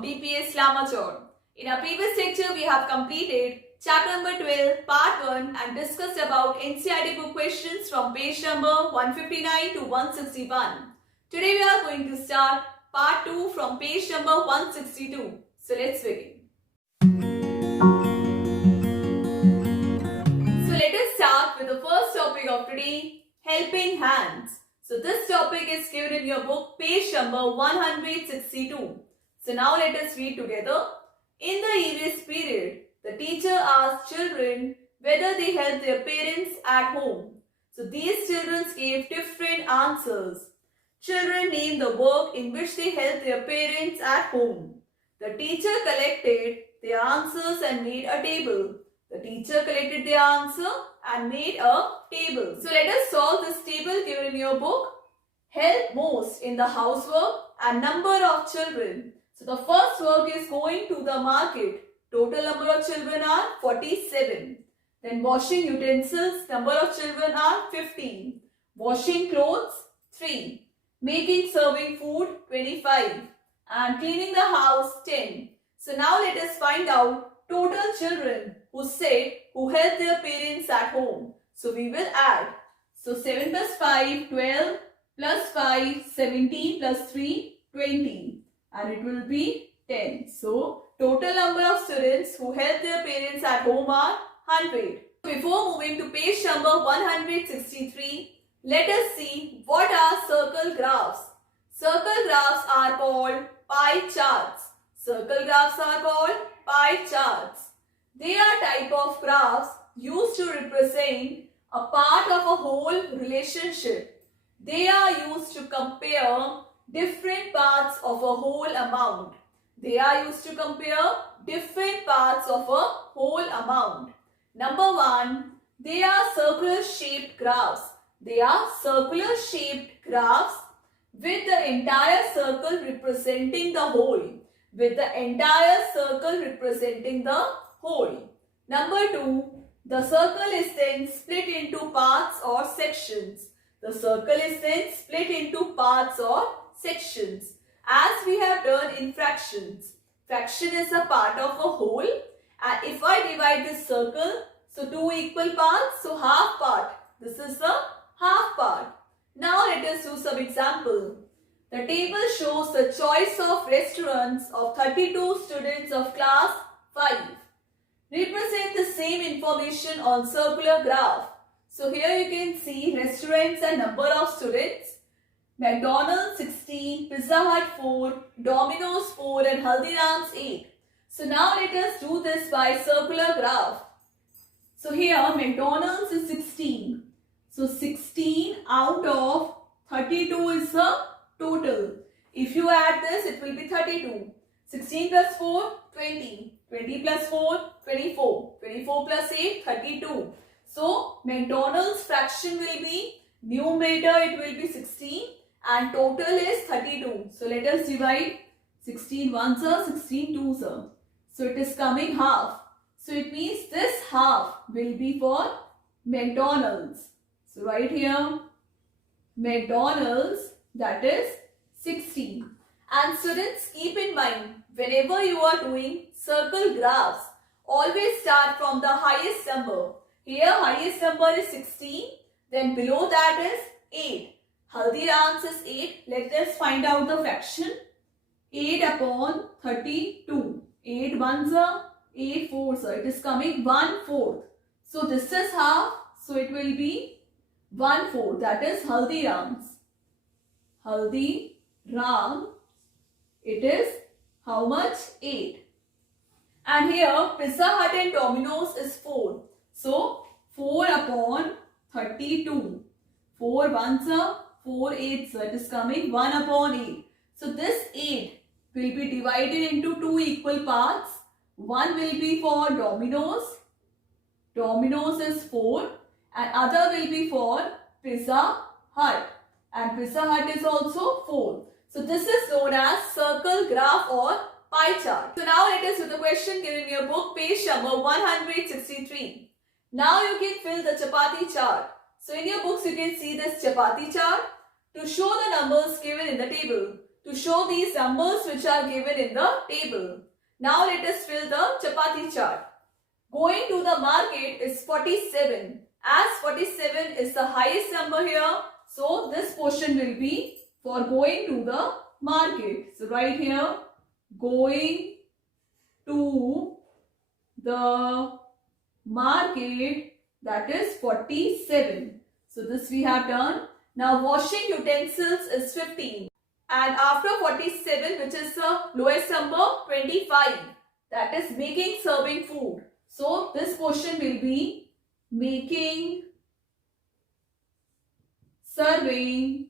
from DPS Lamachor. In our previous lecture, we have completed chapter number 12, part 1 and discussed about NCERT book questions from page number 159 to 161. Today we are going to start part 2 from page number 162. So let's begin. So let us start with the first topic of today, helping hands. So this topic is given in your book, page number 162. So now let us read together. In the EVS period, the teacher asked children whether they helped their parents at home. So these children gave different answers. Children named the work in which they helped their parents at home. The teacher collected their answers and made a table. The teacher collected their answer and made a table. So let us solve this table given in your book. Help most in the housework and number of children. So the first work is going to the market. Total number of children are 47. Then washing utensils, number of children are 15. Washing clothes, 3. Making serving food, 25. And cleaning the house, 10. So now let us find out total children who helped their parents at home. So we will add. So 7 plus 5, 12 plus 5, 17 plus 3, 20. And it will be 10. So total number of students who helped their parents at home are 100. Before moving to page number 163, let us see what are circle graphs. Circle graphs are called pie charts. Circle graphs are called pie charts. They are type of graphs used to represent a part of a whole relationship. They are used to compare different parts of a whole amount. They are used to compare different parts of a whole amount. Number 1, they are circular shaped graphs. They are circular shaped graphs with the entire circle representing the whole. With the entire circle representing the whole. Number 2, the circle is then split into parts or sections. The circle is then split into parts or sections as we have done in fractions. Fraction is a part of a whole, and if I divide this circle, so 2 equal parts, so half part. This is the half part. Now let us do some example. The table shows the choice of restaurants of 32 students of class 5. Represent the same information on circular graph. So here you can see restaurants and number of students. McDonald's 16, Pizza Hut 4, Domino's 4 and Haldiram's 8. So now let us do this by circular graph. So here McDonald's is 16. So 16 out of 32 is the total. If you add this, it will be 32. 16 plus 4, 20. 20 plus 4, 24. 24 plus 8, 32. So McDonald's fraction will be, numerator it will be 16 and total is 32. So let us divide 16 ones are 16 twos are. So it is coming half. So it means this half will be for McDonald's. So right here McDonald's, that is 16. And students, keep in mind, whenever you are doing circle graphs, always start from the highest number. Here highest number is 16, then below that is 8. Haldiram's is 8. Let us find out the fraction. 8 upon 32. 8 ones are 8 fours are. It is coming 1/4. So this is half. So it will be 1/4. That is Haldiram's. Haldiram. It is how much? 8. And here Pizza Hut and Domino's is 4. So 4 upon 32. 4 ones are 4 eighths. So it is coming 1 upon 8. So this 8 will be divided into 2 equal parts. One will be for Domino's. Domino's is 4. And other will be for Pizza Hut. And Pizza Hut is also 4. So this is known as circle graph or pie chart. So now let us do the question given in your book, page number 163. Now you can fill the chapati chart. So in your books you can see this chapati chart. To show the numbers given in the table, to show these numbers which are given in the table. Now let us fill the chapati chart. Going to the market is 47. As 47 is the highest number here, so this portion will be for going to the market. So right here, going to the market, that is 47. So this we have done. Now washing utensils is 15. And after 47, which is the lowest number, 25. That is making serving food. So this portion will be making serving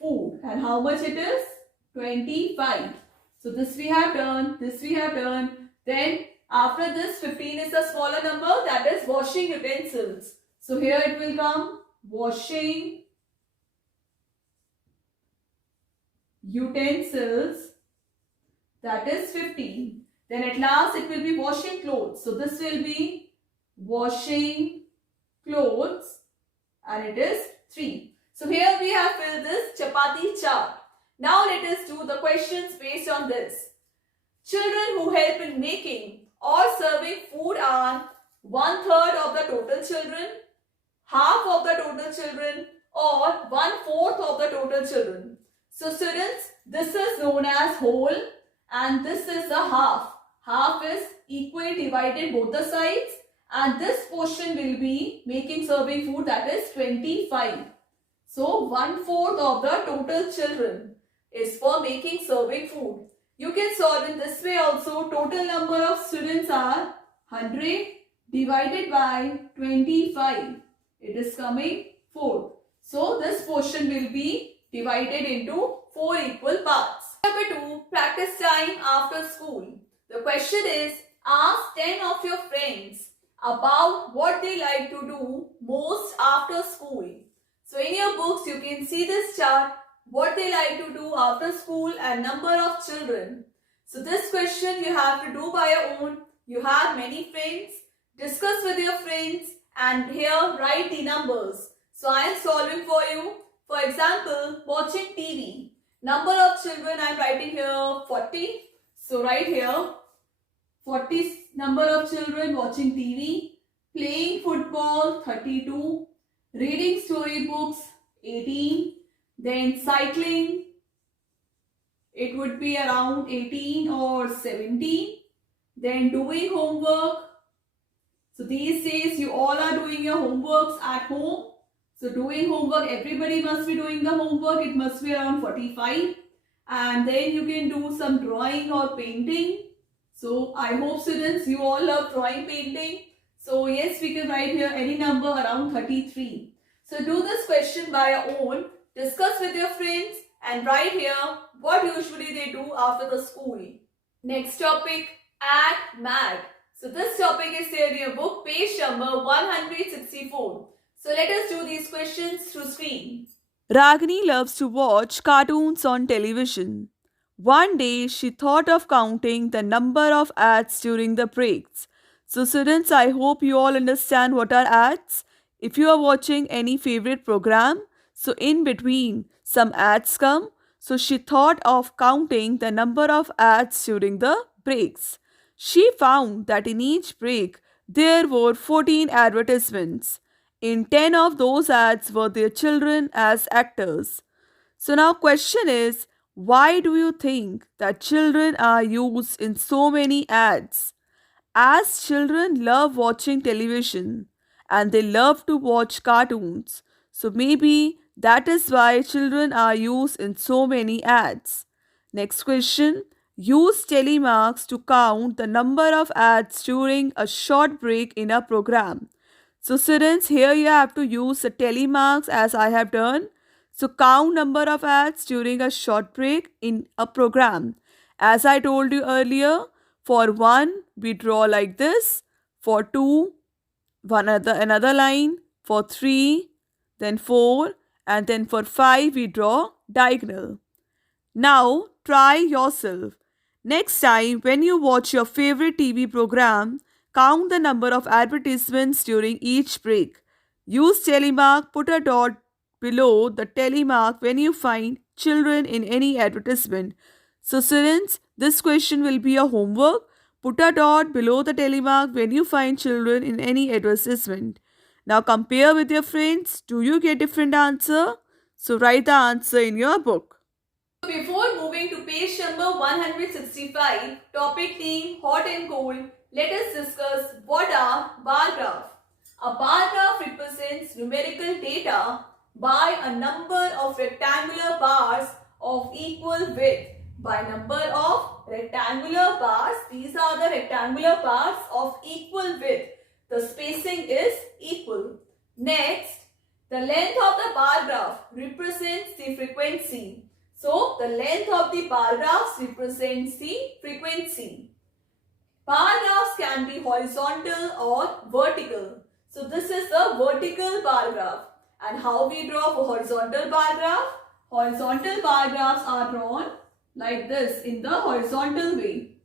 food. And how much it is? 25. So this we have done, this we have done. Then after this 15 is a smaller number, that is washing utensils. So here it will come washing utensils, that is 15. Then at last it will be washing clothes. So this will be washing clothes and it is 3. So here we have filled this chapati chart. Now let us do the questions based on this. Children who help in making or serving food are 1/3 of the total children, half of the total children, or 1/4 of the total children. So students, this is known as whole and this is a half. Half is equally divided both the sides and this portion will be making serving food, that is 25. So 1/4 of the total children is for making serving food. You can solve in this way also. Total number of students are 100 divided by 25. It is coming 4. So this portion will be divided into 4 equal parts. Number 2, practice time after school. The question is, ask 10 of your friends about what they like to do most after school. So in your books you can see this chart, what they like to do after school and number of children. So this question you have to do by your own. You have many friends, discuss with your friends and here write the numbers. So I am solving for you. For example, watching TV. Number of children I am writing here 40. So write here 40 number of children watching TV. Playing football 32. Reading storybooks 18. Then cycling, it would be around 18 or 17. Then doing homework. So these days you all are doing your homeworks at home. So doing homework, everybody must be doing the homework. It must be around 45. And then you can do some drawing or painting. So I hope students, you all love drawing, painting. So yes, we can write here any number around 33. So do this question by your own. Discuss with your friends and write here what usually they do after the school. Next topic, act mad. So this topic is there in your book, page number 164. So let us do these questions through screen. Ragini loves to watch cartoons on television. One day she thought of counting the number of ads during the breaks. So students, I hope you all understand what are ads. If you are watching any favorite program, so in between some ads come. So she thought of counting the number of ads during the breaks. She found that in each break there were 14 advertisements. In 10 of those ads were their children as actors. So now question is, why do you think that children are used in so many ads? As children love watching television and they love to watch cartoons, so maybe that is why children are used in so many ads. Next question. Use telemarks to count the number of ads during a short break in a program. So students, here you have to use the telemarks as I have done. So count number of ads during a short break in a program. As I told you earlier, for 1 we draw like this. For 2, another line. For 3, then 4. And then for 5 we draw diagonal. Now try yourself. Next time when you watch your favorite TV program, count the number of advertisements during each break. Use telemark, put a dot below the telemark when you find children in any advertisement. So, students, this question will be a homework. Put a dot below the telemark when you find children in any advertisement. Now, compare with your friends. Do you get different answer? So, write the answer in your book. Before moving to page number 165, topic name hot and cold, let us discuss what are bar graph. A bar graph represents numerical data by a number of rectangular bars of equal width. By number of rectangular bars, these are the rectangular bars of equal width. The spacing is equal. Next, the length of the bar graph represents the frequency. So, the length of the bar graphs represents the frequency. Bar graphs can be horizontal or vertical. So, this is the vertical bar graph. And how we draw a horizontal bar graph? Horizontal bar graphs are drawn like this in the horizontal way.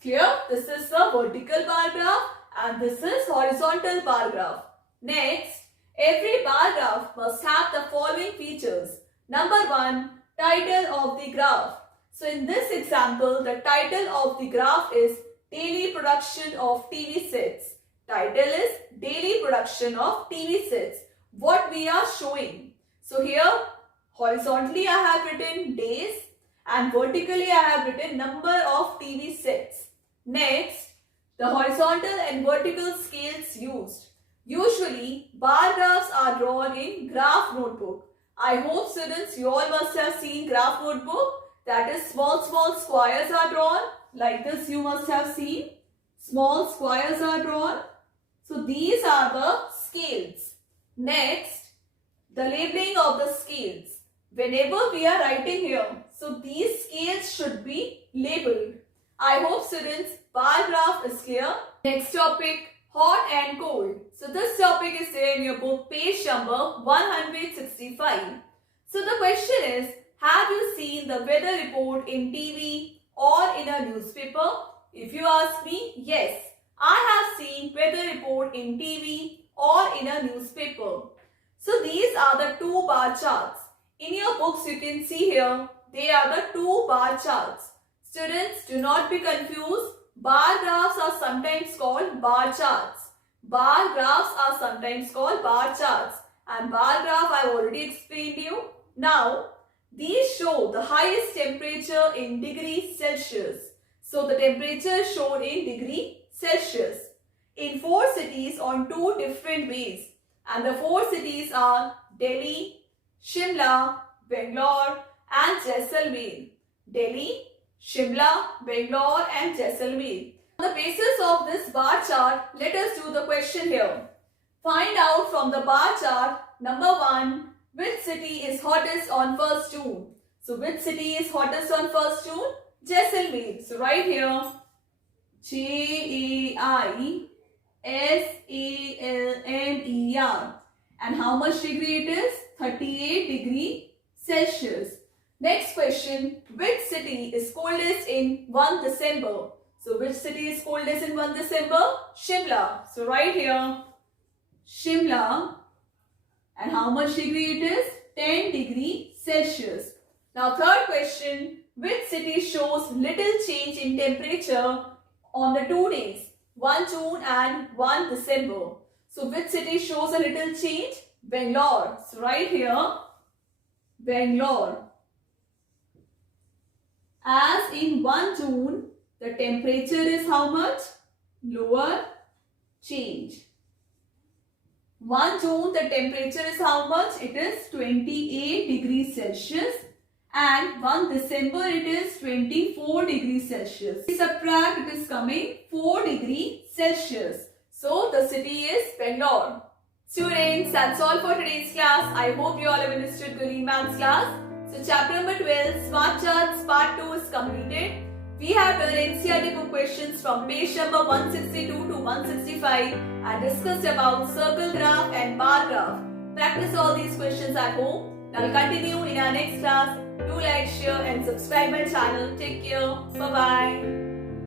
Clear? This is the vertical bar graph and this is horizontal bar graph. Next, every bar graph must have the following features. Number 1, title of the graph. So in this example, the title of the graph is Daily Production of TV Sets. Title is Daily Production of TV Sets. What we are showing. So here, horizontally I have written days and vertically I have written number of TV sets. Next, the horizontal and vertical scales used. Usually, bar graphs are drawn in graph notebook. I hope students, you all must have seen graph notebook. That is small squares are drawn. Like this you must have seen. Small squares are drawn. So these are the scales. Next, the labeling of the scales. Whenever we are writing here, so these scales should be labeled. I hope students, bar graph is clear. Next topic, hot and cold. So this topic is there in your book, page number 165. So the question is, have you seen the weather report in TV or in a newspaper? If you ask me, yes, I have seen weather report in TV or in a newspaper. So these are the two bar charts. In your books you can see here, they are the two bar charts. Students, do not be confused. Bar graphs are sometimes called bar charts. Bar graphs are sometimes called bar charts. And bar graph I have already explained you. Now, these show the highest temperature in degrees Celsius. So, the temperature is shown in degree Celsius. In 4 cities on 2 different ways. And the 4 cities are Delhi, Shimla, Bangalore and Jaisalmer. Delhi, Shimla, Bangalore and Jaisalmer. On the basis of this bar chart, let us do the question here. Find out from the bar chart, number 1, which city is hottest on 1st June? So, which city is hottest on 1st June? Jaisalmer. So, right here, Jaisalmer. And how much degree it is? 38 degree Celsius. Next question, which city is coldest in 1 December? So, which city is coldest in 1 December? Shimla. So, right here, Shimla. And how much degree it is? 10 degree Celsius. Now, third question, which city shows little change in temperature on the 2 days, 1 June and 1 December? So, which city shows a little change? Bangalore. So, right here, Bangalore. As in 1 June, the temperature is how much? Lower change. 1 June, the temperature is how much? It is 28 degrees Celsius. And 1 December, it is 24 degrees Celsius. Subtract, it is coming 4 degrees Celsius. So, the city is Bangalore. Students, that's all for today's class. I hope you all have understood Gurleen Maths class. So, chapter number 12, Smart Charts Part 2 is completed. We have done NCERT book questions from page number 162 to 165 and discussed about circle graph and bar graph. Practice all these questions at home. Now, we'll continue in our next class. Do like, share and subscribe my channel. Take care. Bye-bye.